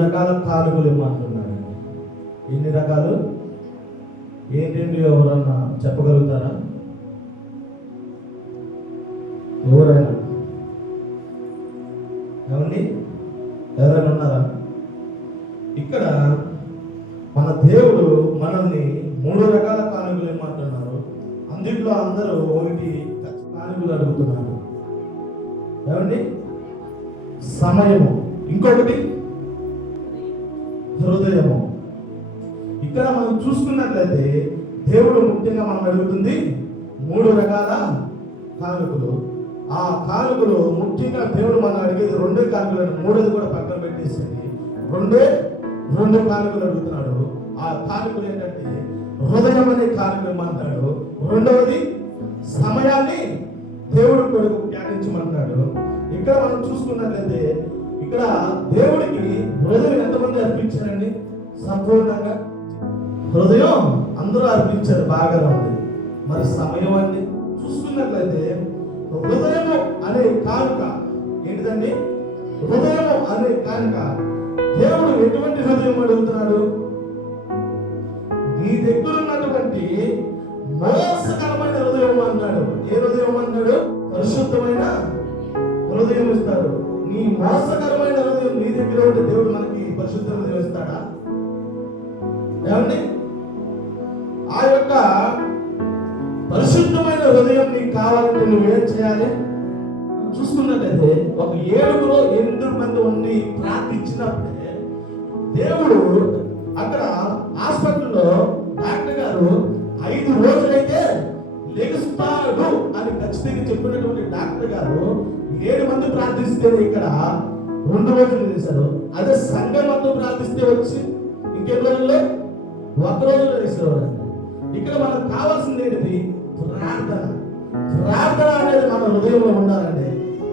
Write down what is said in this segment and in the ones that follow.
రకాల కానుకలు ఇమ్మంటున్నాడు ఎన్ని రకాలు? ఏంటండి ఎవరన్నా చెప్పగలుగుతారా? ఎవరైనా? ఏమండి ఎవరైనా ఉన్నారా? ఇక్కడ మన దేవుడు మనల్ని మూడు రకాల కానుకలు ఏమంటున్నారు అందుట్లో అందరూ ఒకటి కానుకలు అడుగుతున్నారు. ఏమండి సమయము. ఇంకొకటి హృదయము. ఇక్కడ మనం చూసుకున్నట్లయితే దేవుడు ముఖ్యంగా మనం అడుగుతుంది మూడు రకాల కానుకలు. ఆ కానుకలు ముఖ్యంగా దేవుడు మనం అడిగేది రెండే కానుకలు మూడోది కూడా పక్కన పెట్టేసింది. రెండే రెండు కానుకలు అడుగుతున్నాడు. ఆ కానుకలు ఏంటంటే హృదయం అనే కానుకలు అంటాడు. రెండవది సమయాన్ని దేవుడు కొడుకు త్యాగించమంటాడు. ఇక్కడ మనం చూసుకున్నట్లయితే ఇక్కడ దేవుడికి హృదయం ఎంతమంది అర్పించారండి? సంపూర్ణంగా? హృదయం అందరూ అర్పించారు బాగా ఉంది మరి సమయం అండి. చూసుకున్నట్లయితే హృదయము అనే కానుక ఏంటిదండి? హృదయము అనే కానుక. దేవుడు ఎటువంటి హృదయం అడుగుతున్నాడు? నీ దగ్గర ఉన్నటువంటి మోసకరమైన హృదయం అన్నాడు. ఏ హృదయం అన్నాడు? పరిశుద్ధమైన హృదయం ఇస్తాడు. నీ మోసకరమైన హృదయం నీ దగ్గర ఉంటే దేవుడు మనకి పరిశుద్ధ హృదయం ఏమండి? ఆ యొక్క పరిశుద్ధమైన హృదయం నీకు కావాలంటే నువ్వేం చేయాలి? చూసుకున్నట్లయితే ఒక ఏడుగులో ఎనిమిది మంది ఉండి ప్రార్థించినప్పుడే దేవుడు అక్కడ హాస్పిటల్లో డాక్టర్ గారు ఐదు రోజులైతే లెగుస్తాడు అని ఖచ్చితంగా చెప్పినటువంటి డాక్టర్ గారు ఏడు మంది ప్రార్థిస్తే ఇక్కడ రెండు రోజులు చేశారు. అదే సంఘం అంతా ప్రార్థిస్తే వచ్చి ఇంకెన్ని రోజుల్లో? ఒక రోజులో వేసేవారు ఇక్కడ మనకు కావాల్సింది ఏంటిది ప్రార్థన. ప్రార్థన అనేది మన హృదయంలో ఉండాలండి.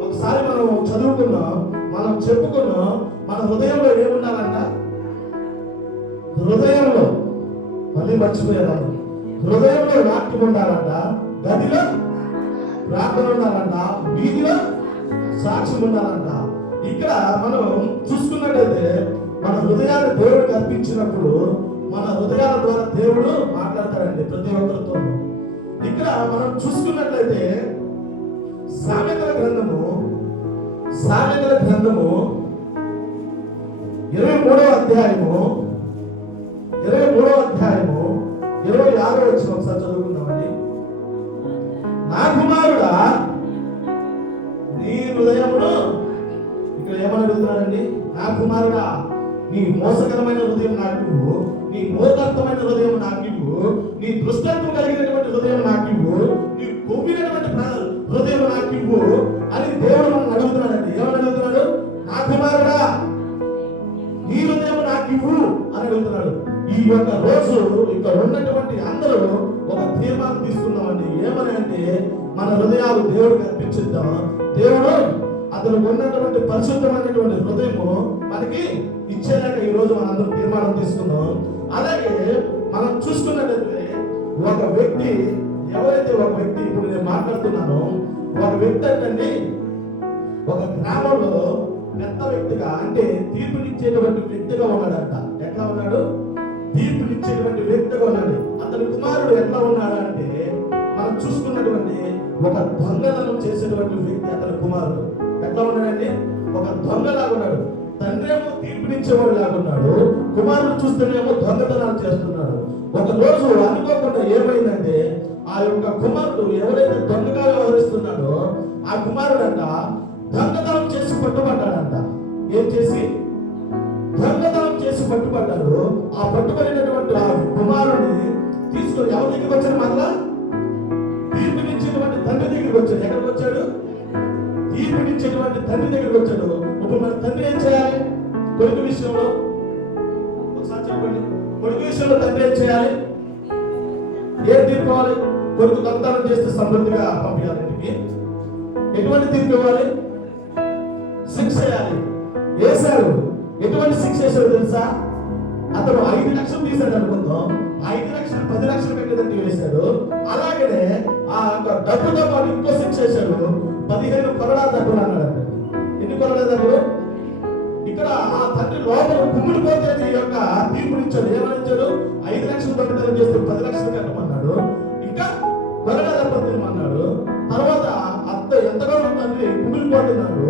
ఒకసారి మనం చదువుకున్నాం మనం చెప్పుకున్నాం మన హృదయంలో ఏముండాలంట? హృదయంలో. మళ్ళీ మర్చిపోయారు హృదయంలో వాక్యం ఉండాలంట గదిలో ప్రార్థన ఉండాలంట వీధిలో సాక్ష్యం ఉండాలంట. ఇక్కడ మనం చూసుకున్నట్టయితే మన హృదయాన్ని దేవుడికి అర్పించినప్పుడు మన హృదయాల ద్వారా దేవుడు మాట్లాడతాడండి ప్రతి ఒక్కరితో. ఇక్కడ మనం చూసుకున్నట్లయితే సామెతల గ్రంథము సామెతల గ్రంథము ఇరవై మూడవ అధ్యాయము ఇరవై మూడవ అధ్యాయము ఇరవై ఆరో వచ్చిన ఒకసారి చదువుకుందామండి. నా కుమారుడా కుమారుడా నీ మోసకరమైన హృదయం నాకు నీ మూర్ఖత్వమైన హృదయం నాకు నీ దృష్టత్వం కలిగినటువంటి హృదయం నాకు నీ కొవ్వినటువంటి హృదయం నాకు అని దేవుడు మనం అడుగుతున్నాడండి. ఏమని అడుగుతున్నాడు? నా కుమారుడా నీ హృదయం నాకు ఇవ్వు అని అడుగుతున్నాడు. ఈ యొక్క రోజు ఇక్కడ ఉన్నటువంటి అందరూ ఒక తీర్మానం తీసుకున్నామండి ఏమని అంటే మన హృదయాలు దేవుడికి అర్పించిద్దాం. దేవుడు అతను ఉన్నటువంటి పరిశుద్ధమైనటువంటి హృదయము మనకి ఇచ్చేలాగా ఈ రోజు మనందరం తీర్మానం తీసుకున్నాం అలాగే మనం చూసుకున్నట్లయితే ఒక వ్యక్తి ఎవరైతే ఒక వ్యక్తి ఇప్పుడు నేను మాట్లాడుతున్నానో ఒక వ్యక్తి అంటే ఒక గ్రామంలో పెద్ద వ్యక్తిగా అంటే తీర్పునిచ్చేటువంటి వ్యక్తిగా ఉన్నాడంట. ఎట్లా ఉన్నాడు? తీర్పునిచ్చేటువంటి వ్యక్తిగా ఉన్నాడు. అతని కుమారుడు ఎట్లా ఉన్నాడు అంటే మనం చూసుకున్నటువంటి ఒక దొంగతనం చేసేటువంటి వ్యక్తి అతని కుమారుడు. ఎట్లా ఉన్నాడండి ఒక దొంగలాగా ఉన్నాడు తండ్రి ఏమో తీర్పునిచ్చేవాడు లాగున్నాడు కుమారుడు చూస్తేనేమో దొంగతనాలు చేస్తున్నాడు. ఒక రోజు అనుకోకుండా ఏమైందంటే ఆ యొక్క కుమారుడు ఎవరైతే దొంగగా వ్యవహరిస్తున్నాడో ఆ కుమారుడంట దొంగతనం చేసి పట్టుబడ్డాడంట. ఏం చేసి? దొంగతనం చేసి పట్టుబడ్డాడు. ఆ పట్టుబడినటువంటి ఆ కుమారుడిని తీసుకొని ఎవరి దగ్గరికి వచ్చాడు మళ్ళా తండ్రి దగ్గరికి వచ్చాడు. ఇప్పుడు మన తండ్రి ఏం చేయాలి? కొడుకు విషయంలో? ఒకసారి చెప్పండి. కొడుకు విషయంలో తండ్రి ఏం చేయాలి? ఏం తీర్పుకోవాలి కొడుకు దొంగతనం చేస్తే సమృద్ధిగా పంపించాలి ఇంటికి. ఎటువంటి తీర్పు ఇవ్వాలి? శిక్ష వేయాలి వేశారు ఎటువంటి శిక్ష వేశారు తెలుసా? అతను ఐదు లక్షలు తీశాడు అనుకుందాం. ఐదు లక్షలు పది లక్షలు పెట్టేదంటే వేశాడు. అలాగనే ఆ యొక్క డబ్బుతో పాటు ఇంకో శిక్ష వేశాడు. పదిహేను కొరడా డబ్బులు అన్నాడు తండ్రి లోపల కుమ్మిడిపోతే ఈ యొక్క తీర్పునిచ్చాడు ఏమని ఇచ్చాడు? ఐదు లక్షలు దొంగతనం చేస్తే పది లక్షలు కట్టమన్నాడు. ఇంకా త్వరగా దెబ్బలు తర్వాత అత్త ఎంతగానో తండ్రి? కుమిలిపోతున్నాడు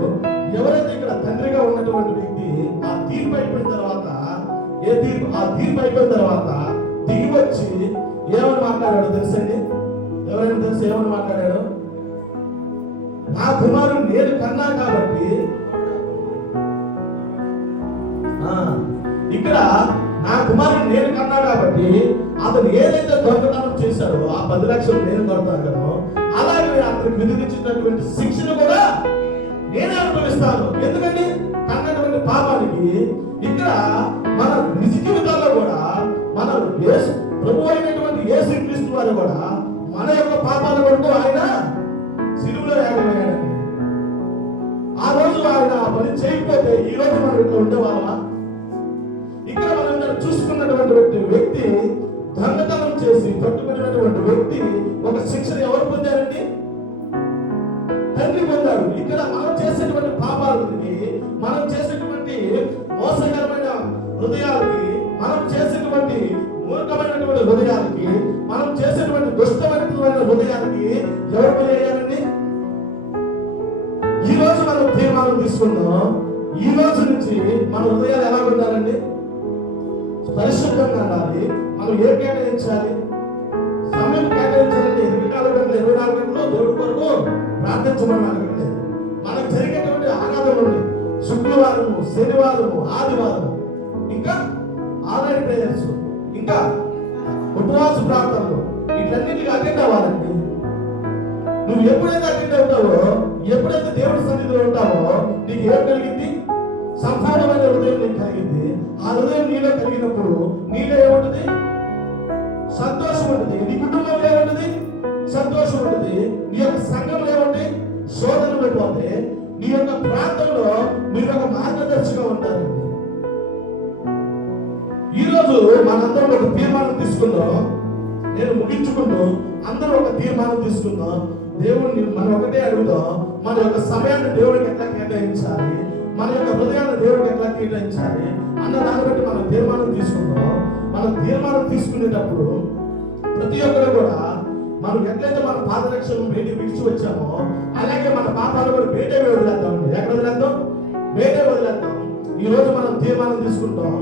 ఎవరైతే ఇక్కడ తండ్రిగా ఉన్నటువంటి వ్యక్తి ఆ తీర్పు అయిపోయిన తర్వాత ఏ తీర్పు? ఆ తీర్పు అయిపోయిన తర్వాత దిగి వచ్చి ఏమని మాట్లాడాడు తెలుసండి ఎవరైనా తెలుసు ఏమని మాట్లాడాడు? నా కుమారుడు నేను కన్నా కాబట్టి ఇక్కడ నా కుమారుడు నేను కన్నా కాబట్టి అతను ఏదైతే దొంగతనం చేశాడో ఆ పది లక్షలు నేను కొడతాను అలాగే అతనికి విధించినటువంటి శిక్షను కూడా నేనే అనుభవిస్తాను. ఎందుకంటే కన్నటువంటి పాపానికి ఇక్కడ మన నిజ జీవితాల్లో కూడా మన యేసు ప్రభు అయినటువంటి యేసు క్రీస్తు వారు కూడా మన యొక్క పాపాల కొరకు ఆయన సిరువులో ఏకమయ్యాడండి ఆ రోజు ఆయన పని చేయకపోతే ఈ రోజు మనం ఇట్లా ఉండేవాళ్ళమా? చూసుకున్నటువంటి వ్యక్తి దొంగతనం చేసి పట్టుకున్నటువంటి వ్యక్తి ఒక శిక్షణ ఎవరు పొందారండి? తండ్రి పొందారు. ఇక్కడ మనం చేసేటువంటి పాపాలకి మనం చేసేటువంటి మోసకరమైన హృదయాలకి మనం చేసేటువంటి మూర్ఖమైనటువంటి హృదయాలకి మనం చేసేటువంటి దుష్టమైనటువంటి హృదయానికి ఎవరు బలి ఈ రోజు మనం తీర్మానం తీసుకున్నాం ఈ రోజు నుంచి మన హృదయాలు ఎలా ఉండాలండి? పరిశుభ్రంగా ఉండాలి. మనం ఏ కేటాయించాలి? సమయం కేటాయించాలంటే ఇరవై నాలుగు గంటలు ఇరవై నాలుగు గంటలు దేవుడి కొరకు ప్రార్థించమని అడగట్లేదు మనకు జరిగేటువంటి ఆరాధన ఉంది శుక్రవారము శనివారము ఆదివారము ఇంకా ఆన్లైన్ ప్రేయర్స్ ఇంకా ఉపవాస ప్రాంతంలో వీటన్నిటికి అటెండ్ అవ్వాలండి. నువ్వు ఎప్పుడైతే అటెండ్ అవుతావో ఎప్పుడైతే దేవుడి సన్నిధిలో ఉంటావో నీకు ఏం కలిగింది? సంపూర్ణమైన హృదయం నీకు కలిగింది. ఆ హృదయం నీలో కలిగినప్పుడు నీలో ఏముంటుంది? సంతోషం ఉంటుంది. నీ కుటుంబంలో ఏముంటుంది? సంతోషం ఉంటుంది. నీ యొక్క సంఘంలో ఏముంటుంది? శోధనలు పోతే నీ యొక్క ప్రాంతంలో మీరు ఒక మార్గదర్శిగా ఉంటారండి. ఈరోజు మనందరం ఒక తీర్మానం తీసుకుందాం. నేను ముగించుకుంటూ అందరూ ఒక తీర్మానం తీసుకుందాం. దేవుడిని మనం ఒకటే అడుగుదాం. మన యొక్క సమయాన్ని దేవుడికి ఎట్లా కేటాయించాలి? మన యొక్క హృదయాన్ని దేవుడికి ఎట్లా కేటాయించాలి? అన్న దాన్ని బట్టి మనం తీర్మానం తీసుకుంటాం మనం తీర్మానం తీసుకునేటప్పుడు ప్రతి ఒక్కరు కూడా మనం ఎట్లయితే మన పాదరక్షలు బయట విడిచి వచ్చామో అలాగే మన పాపాలు కూడా బయటే వదిలేద్దాం ఎక్కడ వదిలేద్దాం? బయటే వదిలేద్దాం. ఈ రోజు మనం తీర్మానం తీసుకుంటాం.